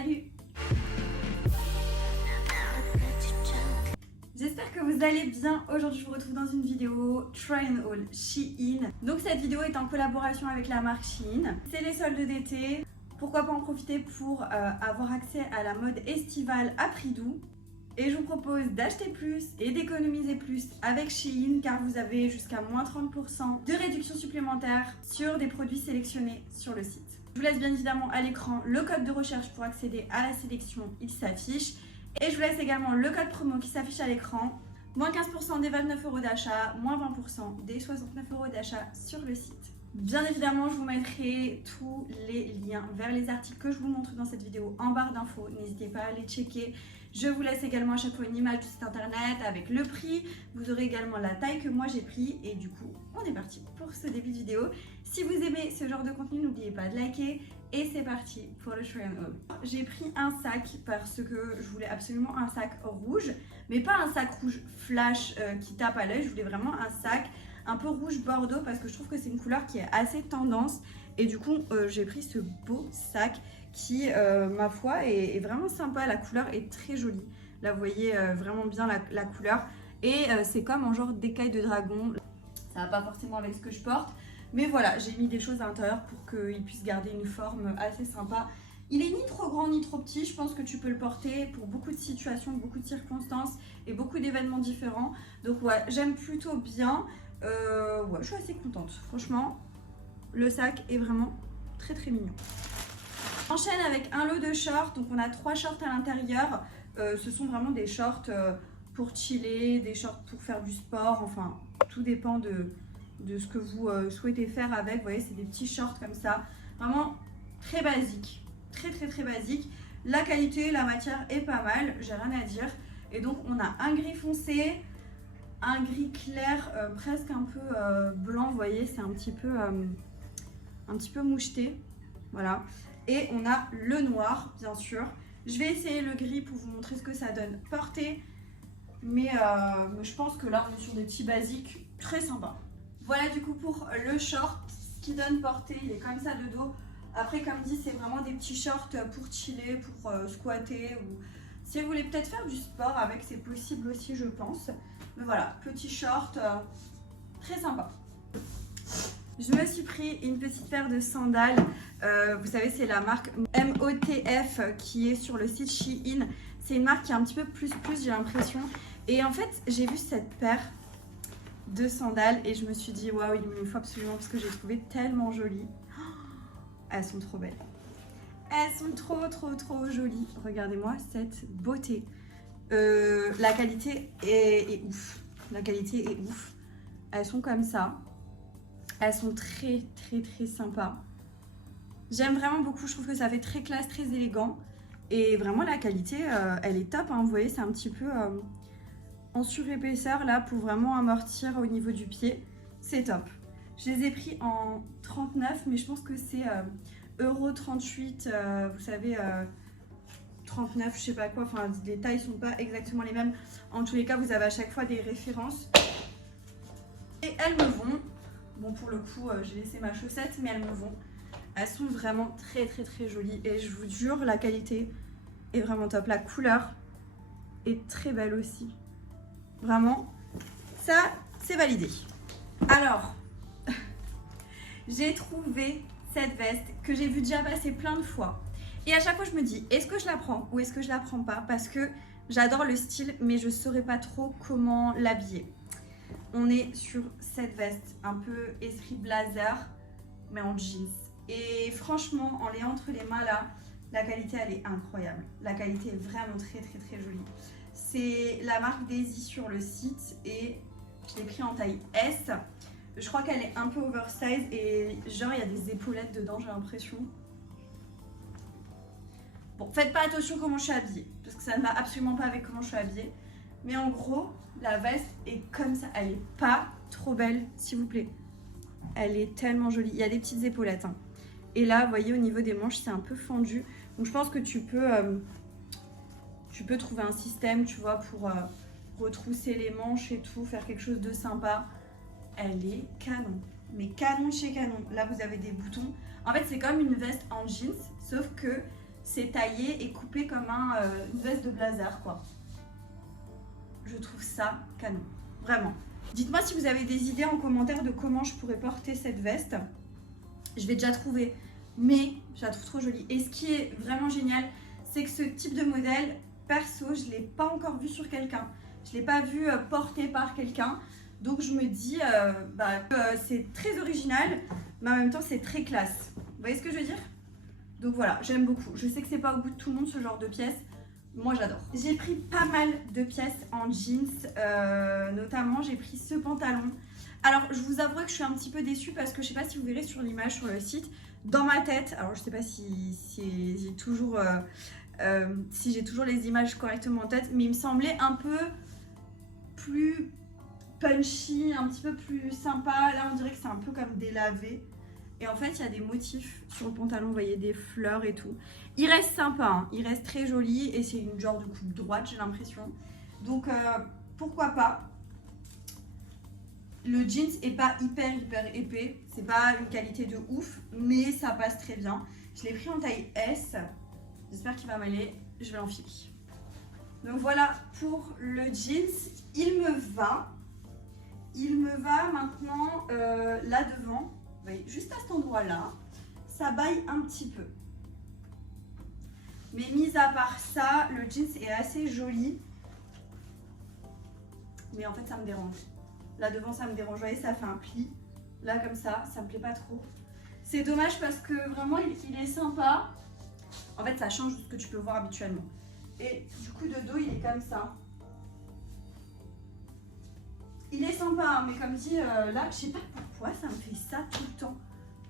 Salut! J'espère que vous allez bien. Aujourd'hui je vous retrouve dans une vidéo Try and Haul Shein. Donc cette vidéo est en collaboration avec la marque Shein. C'est les soldes d'été. Pourquoi pas en profiter pour avoir accès à la mode estivale à prix doux. Et je vous propose d'acheter plus et d'économiser plus avec Shein car vous avez jusqu'à moins 30% de réduction supplémentaire sur des produits sélectionnés sur le site. Je vous laisse bien évidemment à l'écran le code de recherche pour accéder à la sélection, il s'affiche. Et je vous laisse également le code promo qui s'affiche à l'écran. Moins 15% des 29 € d'achat, moins 20% des 69 € d'achat sur le site. Bien évidemment, je vous mettrai tous les liens vers les articles que je vous montre dans cette vidéo en barre d'infos. N'hésitez pas à les checker. Je vous laisse également à chaque fois une image du site internet avec le prix. Vous aurez également la taille que moi j'ai pris. Et du coup, on est parti pour ce début de vidéo. Si vous aimez ce genre de contenu, n'oubliez pas de liker. Et c'est parti pour le Try and Haul. J'ai pris un sac parce que je voulais absolument un sac rouge. Mais pas un sac rouge flash qui tape à l'œil. Je voulais vraiment un sac un peu rouge bordeaux parce que je trouve que c'est une couleur qui est assez tendance. Et du coup, j'ai pris ce beau sac qui, ma foi, est vraiment sympa. La couleur est très jolie. Là, vous voyez vraiment bien la couleur. Et c'est comme un genre d'écaille de dragon. Ça va pas forcément avec ce que je porte. Mais voilà, j'ai mis des choses à l'intérieur pour qu'il puisse garder une forme assez sympa. Il est ni trop grand ni trop petit. Je pense que tu peux le porter pour beaucoup de situations, beaucoup de circonstances et beaucoup d'événements différents. Donc ouais, j'aime plutôt bien. Ouais, je suis assez contente. Franchement, le sac est vraiment très très mignon. J'enchaîne avec un lot de shorts. Donc on a 3 shorts à l'intérieur. Ce sont vraiment des shorts pour chiller, des shorts pour faire du sport. Enfin, tout dépend de ce que vous souhaitez faire avec. Vous voyez, c'est des petits shorts comme ça. Vraiment très basique. Très très très basique. La qualité, la matière est pas mal. J'ai rien à dire. Et donc on a un gris foncé, un gris clair, presque un peu blanc. Vous voyez, c'est un petit peu moucheté. Voilà. Et on a le noir, bien sûr. Je vais essayer le gris pour vous montrer ce que ça donne porté. Mais je pense que là, on est sur des petits basiques très sympas. Voilà du coup pour le short. Ce qui donne porté, il est comme ça de dos. Après, comme dit, c'est vraiment des petits shorts pour chiller, pour squatter. Ou si vous voulez peut-être faire du sport avec, c'est possible aussi, je pense. Mais voilà, petit short très sympa. Je me suis pris une petite paire de sandales. Vous savez, c'est la marque MOTF qui est sur le site Shein. C'est une marque qui est un petit peu plus, j'ai l'impression. Et en fait, j'ai vu cette paire de sandales et je me suis dit, waouh, il me faut absolument parce que j'ai trouvé tellement jolies. Elles sont trop belles. Elles sont trop jolies. Regardez-moi cette beauté. La qualité est ouf. La qualité est ouf. Elles sont comme ça. Elles sont très sympas. J'aime vraiment beaucoup. Je trouve que ça fait très classe, très élégant. Et vraiment la qualité, elle est top. Hein. Vous voyez, c'est un petit peu en surépaisseur là pour vraiment amortir au niveau du pied. C'est top. Je les ai pris en 39, mais je pense que c'est €38. Vous savez, 39, je sais pas quoi. Enfin, les tailles sont pas exactement les mêmes. En tous les cas, vous avez à chaque fois des références. Et elles me vont. Bon, pour le coup, j'ai laissé ma chaussette, mais elles me vont. Elles sont vraiment très jolies. Et je vous jure, la qualité est vraiment top. La couleur est très belle aussi. Vraiment, ça, c'est validé. Alors, j'ai trouvé cette veste que j'ai vu déjà passer plein de fois. Et à chaque fois, je me dis, est-ce que je la prends ou est-ce que je la prends pas? Parce que j'adore le style, mais je ne saurais pas trop comment l'habiller. On est sur cette veste un peu esprit blazer, mais en jeans. Et franchement, en l'ayant entre les mains là, la qualité, elle est incroyable. La qualité est vraiment très jolie. C'est la marque Daisy sur le site et je l'ai pris en taille S. Je crois qu'elle est un peu oversize et genre il y a des épaulettes dedans, j'ai l'impression. Bon, faites pas attention comment je suis habillée parce que ça ne va absolument pas avec comment je suis habillée. Mais en gros, la veste est comme ça. Elle est pas trop belle, s'il vous plaît. Elle est tellement jolie. Il y a des petites épaulettes. Hein. Et là, vous voyez, au niveau des manches, c'est un peu fendu. Donc je pense que tu peux trouver un système, tu vois, pour retrousser les manches et tout, faire quelque chose de sympa. Elle est canon. Mais canon chez canon. Là, vous avez des boutons. En fait, c'est comme une veste en jeans, sauf que c'est taillé et coupé comme une veste de blazer quoi. Je trouve ça canon, vraiment. Dites-moi si vous avez des idées en commentaire de comment je pourrais porter cette veste. Je vais déjà trouver, mais je la trouve trop jolie. Et ce qui est vraiment génial, c'est que ce type de modèle, perso, je ne l'ai pas encore vu sur quelqu'un. Je ne l'ai pas vu porté par quelqu'un. Donc je me dis que c'est très original, mais en même temps c'est très classe. Vous voyez ce que je veux dire? Donc voilà, j'aime beaucoup. Je sais que c'est pas au goût de tout le monde ce genre de pièces. Moi j'adore. J'ai pris pas mal de pièces en jeans, notamment j'ai pris ce pantalon. Alors je vous avoue que je suis un petit peu déçue parce que je sais pas si vous verrez sur l'image sur le site, dans ma tête, alors je sais pas si j'ai toujours les images correctement en tête, mais il me semblait un peu plus punchy, un petit peu plus sympa. Là on dirait que c'est un peu comme délavé. Et en fait il y a des motifs sur le pantalon, vous voyez des fleurs et tout. Il reste sympa, hein. Il reste très joli et c'est une genre de coupe droite j'ai l'impression. Donc pourquoi pas. Le jeans est pas hyper épais, c'est pas une qualité de ouf, mais ça passe très bien. Je l'ai pris en taille S, j'espère qu'il va m'aller, je vais l'enfiler. Donc voilà pour le jeans, il me va. Il me va maintenant là devant, vous voyez, juste à cet endroit-là, ça baille un petit peu. Mais mis à part ça, le jeans est assez joli. Mais en fait, ça me dérange. Là devant, ça me dérange. Vous voyez, ça fait un pli. Là, comme ça me plaît pas trop. C'est dommage parce que vraiment, il est sympa. En fait, ça change de ce que tu peux voir habituellement. Et du coup, de dos, il est comme ça. Il est sympa, hein, mais comme dit, là, je sais pas pourquoi ça me fait ça tout le temps.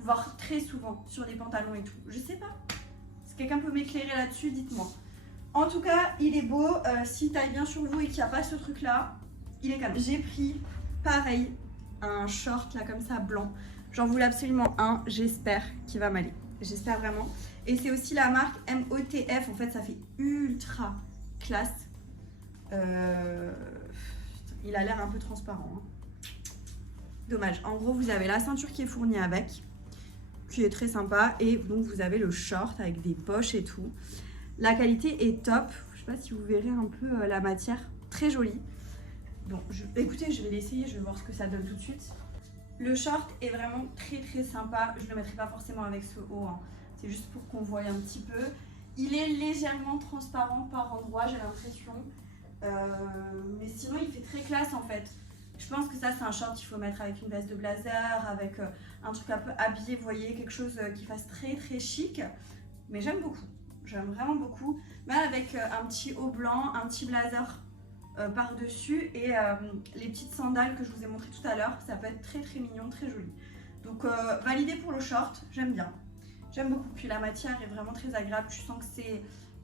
Voire très souvent sur les pantalons et tout. Je sais pas. Si quelqu'un peut m'éclairer là-dessus, dites-moi. En tout cas, il est beau. S'il taille bien sur vous et qu'il n'y a pas ce truc-là, il est comme... J'ai pris, pareil, un short là comme ça, blanc. J'en voulais absolument un. J'espère qu'il va m'aller. J'espère vraiment. Et c'est aussi la marque MOTF. En fait, ça fait ultra classe. Il a l'air un peu transparent. Hein. Dommage. En gros, vous avez la ceinture qui est fournie avec, qui est très sympa. Et donc, vous avez le short avec des poches et tout. La qualité est top. Je sais pas si vous verrez un peu la matière. Très jolie. Bon, écoutez, je vais l'essayer. Je vais voir ce que ça donne tout de suite. Le short est vraiment très sympa. Je ne le mettrai pas forcément avec ce haut. Hein. C'est juste pour qu'on voie un petit peu. Il est légèrement transparent par endroits, j'ai l'impression. Mais sinon il fait très classe en fait. Je pense que ça c'est un short qu'il faut mettre avec une veste de blazer, avec un truc un peu habillé, vous voyez, quelque chose qui fasse très chic. Mais j'aime beaucoup, j'aime vraiment beaucoup. Même avec un petit haut blanc, un petit blazer par dessus et les petites sandales que je vous ai montré tout à l'heure, ça peut être très mignon, très joli. Donc validé pour le short, j'aime bien. J'aime beaucoup, puis la matière est vraiment très agréable, je sens que c'est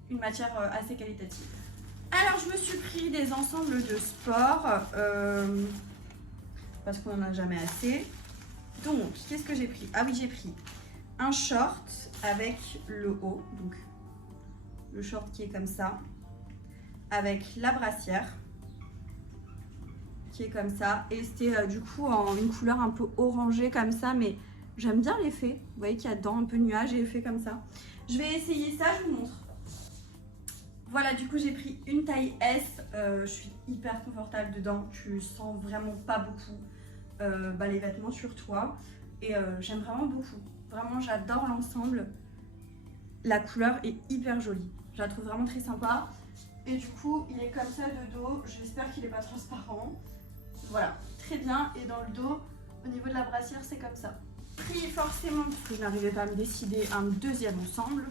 une matière assez qualitative. Alors je me suis pris des ensembles de sport parce qu'on n'en a jamais assez. Donc qu'est-ce que j'ai pris? Ah oui, j'ai pris un short avec le haut, donc le short qui est comme ça, avec la brassière qui est comme ça, et c'était du coup en une couleur un peu orangée comme ça, mais j'aime bien l'effet. Vous voyez qu'il y a dedans un peu nuage et effet comme ça. Je vais essayer ça, je vous montre. Voilà, du coup j'ai pris une taille S, je suis hyper confortable dedans, tu sens vraiment pas beaucoup les vêtements sur toi et j'aime vraiment beaucoup, vraiment j'adore l'ensemble, la couleur est hyper jolie, je la trouve vraiment très sympa et du coup il est comme ça de dos, j'espère qu'il n'est pas transparent, voilà, très bien. Et dans le dos, au niveau de la brassière c'est comme ça. Pris forcément, parce que je n'arrivais pas à me décider, un deuxième ensemble.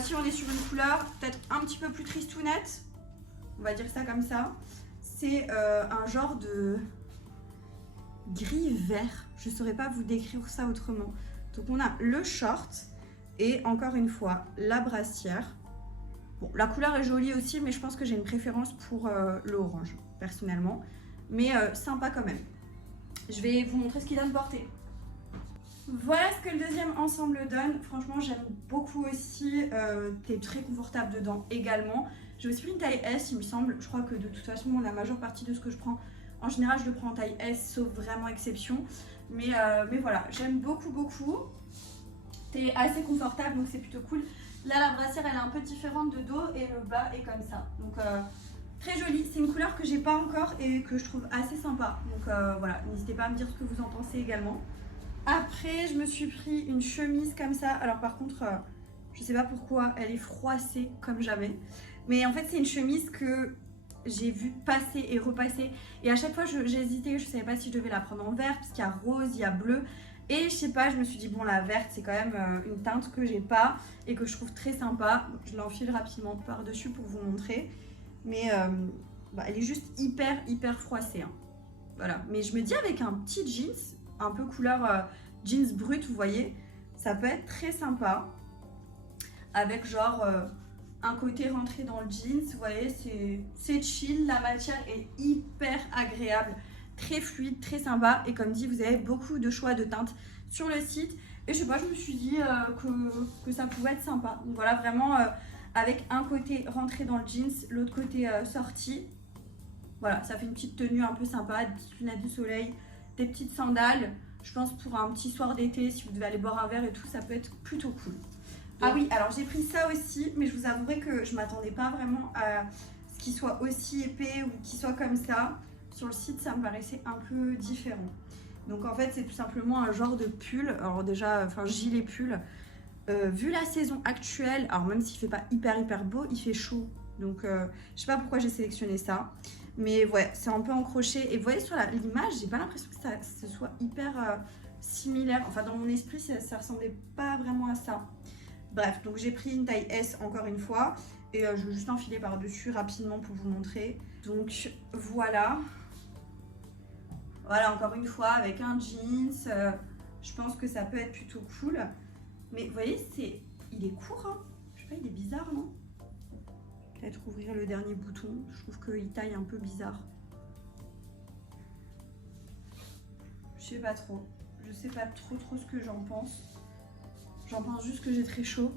Si on est sur une couleur peut-être un petit peu plus tristounette, on va dire ça comme ça, c'est un genre de gris-vert, je ne saurais pas vous décrire ça autrement. Donc on a le short et encore une fois la brassière. Bon, la couleur est jolie aussi, mais je pense que j'ai une préférence pour le orange personnellement, mais sympa quand même. Je vais vous montrer ce qu'il donne porter. Voilà ce que le deuxième ensemble donne. Franchement, j'aime beaucoup aussi. T'es très confortable dedans également. J'ai aussi pris une taille S, il me semble. Je crois que de toute façon, la majeure partie de ce que je prends, en général, je le prends en taille S, sauf vraiment exception. Mais voilà, j'aime beaucoup. T'es assez confortable, donc c'est plutôt cool. Là, la brassière, elle est un peu différente de dos et le bas est comme ça. Donc, très jolie. C'est une couleur que j'ai pas encore et que je trouve assez sympa. Donc, voilà, n'hésitez pas à me dire ce que vous en pensez également. Après, je me suis pris une chemise comme ça. Alors, par contre, je sais pas pourquoi, elle est froissée comme jamais. Mais en fait, c'est une chemise que j'ai vue passer et repasser. Et à chaque fois, j'hésitais. Je savais pas si je devais la prendre en vert, parce qu'il y a rose, il y a bleu. Et je sais pas, je me suis dit bon, la verte c'est quand même une teinte que j'ai pas et que je trouve très sympa. Je l'enfile rapidement par dessus pour vous montrer. Mais elle est juste hyper froissée, hein. Voilà. Mais je me dis avec un petit jeans, un peu couleur jeans brut, vous voyez, ça peut être très sympa. Avec genre un côté rentré dans le jeans, vous voyez, c'est chill, la matière est hyper agréable. Très fluide, très sympa, et comme dit, vous avez beaucoup de choix de teintes sur le site. Et je sais pas, je me suis dit que ça pouvait être sympa. Donc voilà, vraiment avec un côté rentré dans le jeans, l'autre côté sorti. Voilà, ça fait une petite tenue un peu sympa, des petites lunettes de soleil, des petites sandales. Je pense pour un petit soir d'été, si vous devez aller boire un verre et tout, ça peut être plutôt cool. Ah oui, alors j'ai pris ça aussi, mais je vous avouerai que je m'attendais pas vraiment à ce qu'il soit aussi épais ou qu'il soit comme ça. Sur le site, ça me paraissait un peu différent. Donc en fait, c'est tout simplement un genre de pull. Alors déjà, enfin gilet pull. Vu la saison actuelle, alors même s'il fait pas hyper beau, il fait chaud. Donc je sais pas pourquoi j'ai sélectionné ça. Mais ouais, c'est un peu en crochet. Et vous voyez sur l'image, j'ai pas l'impression que ce soit hyper similaire. Enfin dans mon esprit, ça ressemblait pas vraiment à ça. Bref, donc j'ai pris une taille S encore une fois. Et je vais juste enfiler par-dessus rapidement pour vous montrer. Donc voilà. Voilà, encore une fois, avec un jeans, je pense que ça peut être plutôt cool. Mais vous voyez, il est court, hein. Je sais pas, il est bizarre, non? Peut-être ouvrir le dernier bouton. Je trouve qu'il taille un peu bizarre. Je sais pas trop. Je sais pas trop ce que j'en pense. J'en pense juste que j'ai très chaud.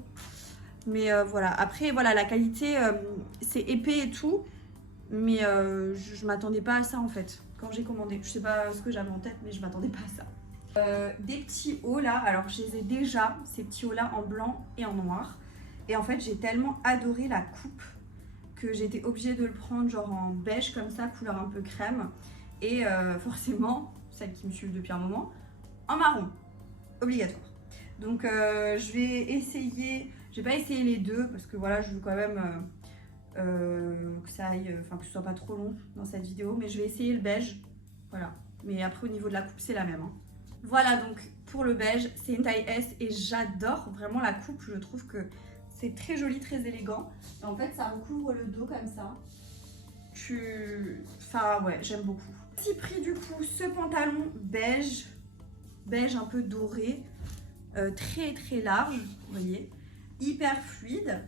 Mais voilà. Après, voilà, la qualité, c'est épais et tout. Mais je m'attendais pas à ça, en fait. Quand j'ai commandé, je sais pas ce que j'avais en tête, mais je m'attendais pas à ça. Des petits hauts là, alors je les ai déjà, ces petits hauts là en blanc et en noir. Et en fait, j'ai tellement adoré la coupe que j'ai été obligée de le prendre genre en beige comme ça, couleur un peu crème. Et forcément, celles qui me suivent depuis un moment, en marron, obligatoire. Donc je vais essayer, je vais pas essayer les deux parce que voilà, je veux quand même que ça aille, enfin que ce soit pas trop long dans cette vidéo, mais je vais essayer le beige, voilà. Mais après au niveau de la coupe c'est la même, hein. Voilà, donc pour le beige c'est une taille S et j'adore vraiment la coupe. Je trouve que c'est très joli, très élégant, et en fait ça recouvre le dos comme ça. Enfin ouais, j'aime beaucoup. Petit prix du coup, ce pantalon beige un peu doré, très large, vous voyez, hyper fluide.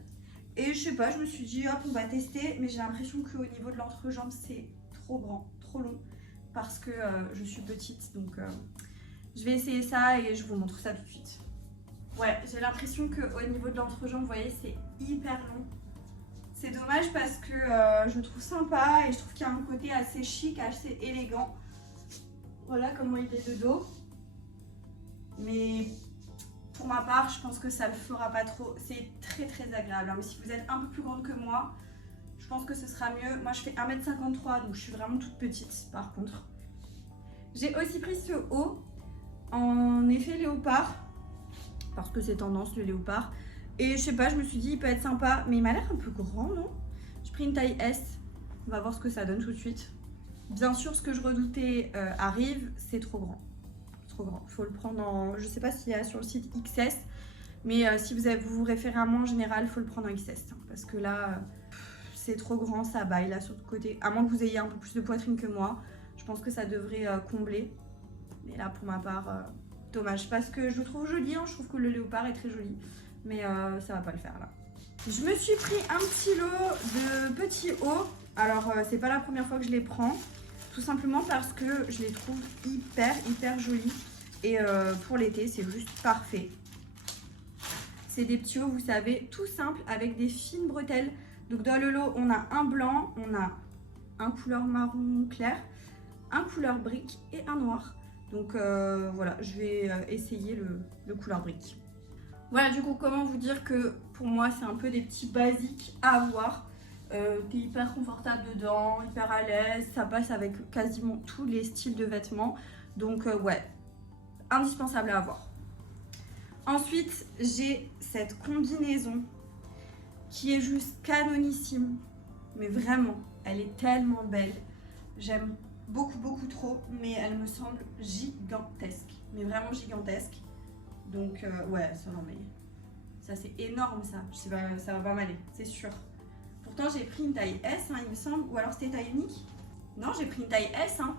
Et je sais pas, je me suis dit hop, on va tester, mais j'ai l'impression qu'au niveau de l'entrejambe c'est trop grand, trop long, parce que je suis petite, donc je vais essayer ça et je vous montre ça tout de suite. Ouais, j'ai l'impression qu'au niveau de l'entrejambe, vous voyez, c'est hyper long. C'est dommage parce que je le trouve sympa et je trouve qu'il y a un côté assez chic, assez élégant. Voilà comment il est de dos. Mais pour ma part, je pense que ça le fera pas trop. C'est très agréable, hein. Mais si vous êtes un peu plus grande que moi, je pense que ce sera mieux. Moi, je fais 1m53, donc je suis vraiment toute petite par contre. J'ai aussi pris ce haut en effet léopard, parce que c'est tendance le léopard. Et je sais pas, je me suis dit il peut être sympa, mais il m'a l'air un peu grand, non? J'ai pris une taille S, on va voir ce que ça donne tout de suite. Bien sûr, ce que je redoutais arrive, c'est trop grand. Trop grand, faut le prendre en, je sais pas s'il y a sur le site XS, mais si vous vous référez à moi en général, faut le prendre en XS, hein, parce que là c'est trop grand, ça baille là sur le côté, à moins que vous ayez un peu plus de poitrine que moi, je pense que ça devrait combler, mais là pour ma part dommage, parce que je le trouve joli, hein, je trouve que le léopard est très joli, mais ça va pas le faire là. Je me suis pris un petit lot de petits hauts, alors c'est pas la première fois que je les prends. Tout simplement parce que je les trouve hyper jolis. Et pour l'été, c'est juste parfait. C'est des petits hauts, vous savez, tout simples, avec des fines bretelles. Donc dans le lot, on a un blanc, on a un couleur marron clair, un couleur brique et un noir. Donc voilà, je vais essayer le couleur brique. Voilà, du coup, comment vous dire que pour moi, c'est un peu des petits basiques à avoir. T'es hyper confortable dedans, hyper à l'aise, ça passe avec quasiment tous les styles de vêtements. Donc ouais, indispensable à avoir. Ensuite, j'ai cette combinaison qui est juste canonissime. Mais vraiment, elle est tellement belle. J'aime beaucoup trop, mais elle me semble gigantesque. Mais vraiment gigantesque. Donc ouais, ça non mais... Ça c'est énorme ça. Je sais pas, ça va pas m'aller, c'est sûr. Pourtant j'ai pris une taille S, hein, il me semble. Ou alors c'était taille unique? Non, j'ai pris une taille S, hein.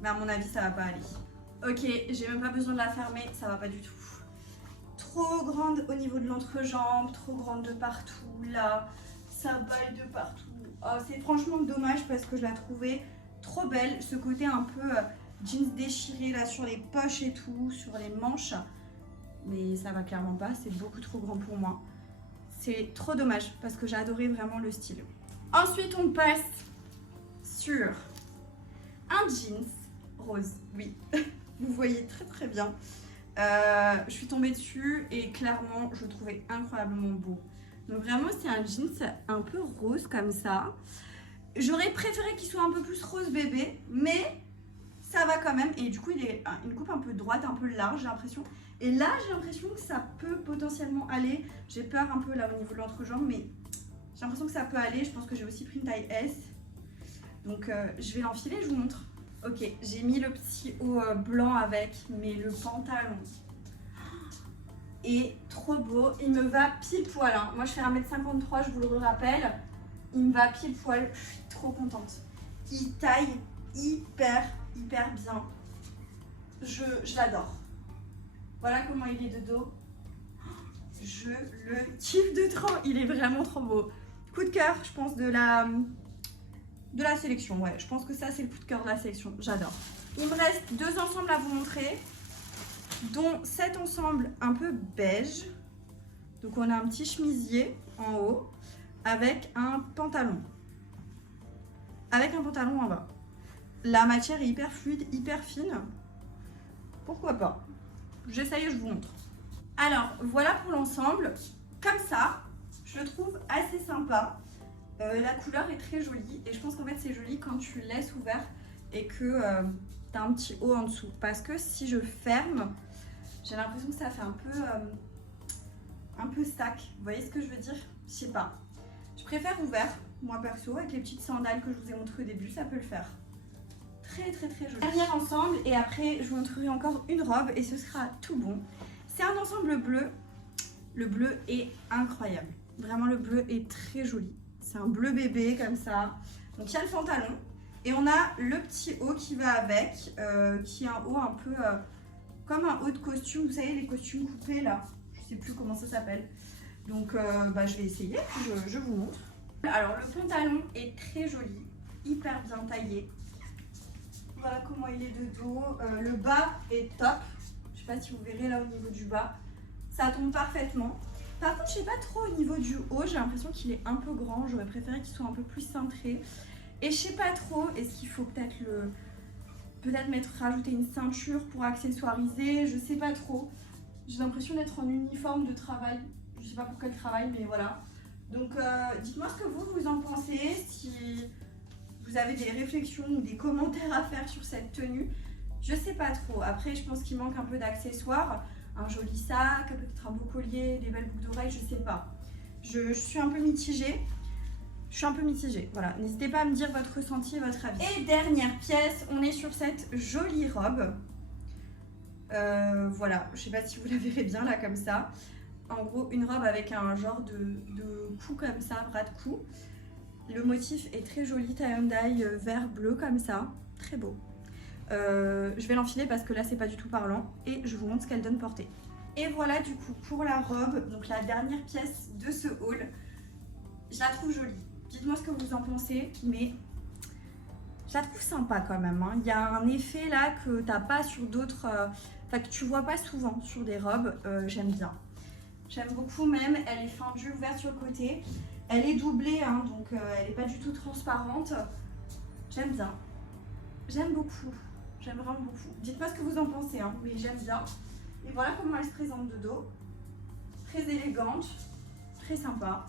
Mais à mon avis, ça va pas aller. Ok, j'ai même pas besoin de la fermer, ça va pas du tout. Trop grande au niveau de l'entrejambe, trop grande de partout, là. Ça baille de partout. Oh, c'est franchement dommage parce que je la trouvais trop belle. Ce côté un peu jeans déchiré là sur les poches et tout, sur les manches. Mais ça va clairement pas, c'est beaucoup trop grand pour moi. C'est trop dommage parce que j'ai adoré vraiment le style. Ensuite, on passe sur un jeans rose. Oui, vous voyez très bien. Je suis tombée dessus et clairement, je le trouvais incroyablement beau. Donc vraiment, c'est un jeans un peu rose comme ça. J'aurais préféré qu'il soit un peu plus rose bébé, mais ça va quand même. Et du coup, il est une coupe un peu droite, un peu large, j'ai l'impression. Et là, j'ai l'impression que ça peut potentiellement aller. J'ai peur un peu là au niveau de l'entrejambe, mais j'ai l'impression que ça peut aller. Je pense que j'ai aussi pris une taille S. Donc, je vais l'enfiler, je vous montre. Ok, j'ai mis le petit haut blanc avec, mais le pantalon est trop beau. Il me va pile poil. Hein. Moi, je fais 1m53, je vous le rappelle. Il me va pile poil. Je suis trop contente. Il taille hyper bien. Je l'adore. Voilà comment il est de dos. Je le kiffe de trop. Il est vraiment trop beau. Coup de cœur, je pense, de la sélection. Ouais, je pense que ça, c'est le coup de cœur de la sélection. J'adore. Il me reste 2 ensembles à vous montrer, dont cet ensemble un peu beige. Donc, on a un petit chemisier en haut avec un pantalon. Avec un pantalon en bas. La matière est hyper fluide, hyper fine. Pourquoi pas? J'essaye et je vous montre. Alors, voilà pour l'ensemble. Comme ça, je le trouve assez sympa. La couleur est très jolie et je pense qu'en fait c'est joli quand tu le laisses ouvert et que tu as un petit haut en dessous. Parce que si je ferme, j'ai l'impression que ça fait un peu sac. Vous voyez ce que je veux dire? Je sais pas. Je préfère ouvert, moi perso, avec les petites sandales que je vous ai montrées au début, ça peut le faire. Très joli. Dernier ensemble et après je vous montrerai encore une robe et ce sera tout bon. C'est un ensemble bleu. Le bleu est incroyable. Vraiment le bleu est très joli. C'est un bleu bébé comme ça. Donc il y a le pantalon et on a le petit haut qui va avec, qui est un haut un peu comme un haut de costume. Vous savez les costumes coupés là, je sais plus comment ça s'appelle. Donc je vais essayer, je vous montre. Alors le pantalon est très joli, hyper bien taillé. Voilà comment il est de dos. Le bas est top. Je sais pas si vous verrez là au niveau du bas. Ça tombe parfaitement. Par contre, je sais pas trop au niveau du haut, j'ai l'impression qu'il est un peu grand. J'aurais préféré qu'il soit un peu plus cintré. Et je sais pas trop, est-ce qu'il faut peut-être rajouter une ceinture pour accessoiriser, je sais pas trop. J'ai l'impression d'être en uniforme de travail. Je sais pas pour quel travail, mais voilà. Donc, dites-moi ce que vous en pensez, si vous avez des réflexions ou des commentaires à faire sur cette tenue. Je sais pas trop. Après, je pense qu'il manque un peu d'accessoires. Un joli sac, peut-être un beau collier, des belles boucles d'oreilles, je sais pas. Je suis un peu mitigée. Voilà, n'hésitez pas à me dire votre ressenti et votre avis. Et dernière pièce, on est sur cette jolie robe. Voilà, je sais pas si vous la verrez bien là comme ça. En gros, une robe avec un genre de cou comme ça, bras de cou. Le motif est très joli, tie-and-dye vert bleu comme ça, très beau. Je vais l'enfiler parce que là c'est pas du tout parlant et je vous montre ce qu'elle donne portée. Et voilà du coup pour la robe, donc la dernière pièce de ce haul. Je la trouve jolie. Dites-moi ce que vous en pensez, mais je la trouve sympa quand même. Hein. Il y a un effet là que t'as pas sur d'autres, enfin que tu vois pas souvent sur des robes. J'aime bien. J'aime beaucoup même. Elle est fendue, ouverte sur le côté. Elle est doublée, hein, donc elle est pas du tout transparente. J'aime bien. J'aime beaucoup. J'aime vraiment beaucoup. Dites-moi ce que vous en pensez, hein, mais j'aime bien. Et voilà comment elle se présente de dos. très élégante, très sympa.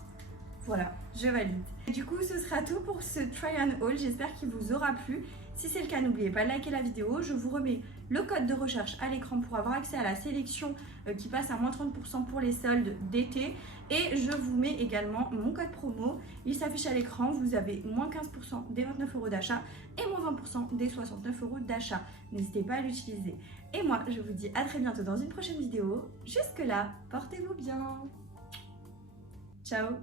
Voilà, je valide. Et du coup, ce sera tout pour ce try and haul. J'espère qu'il vous aura plu. Si c'est le cas, n'oubliez pas de liker la vidéo. Je vous remets le code de recherche à l'écran pour avoir accès à la sélection qui passe à moins 30% pour les soldes d'été. Et je vous mets également mon code promo. Il s'affiche à l'écran. Vous avez moins 15% des 29 € d'achat et moins 20% des 69 € d'achat. N'hésitez pas à l'utiliser. Et moi, je vous dis à très bientôt dans une prochaine vidéo. Jusque là, portez-vous bien. Ciao.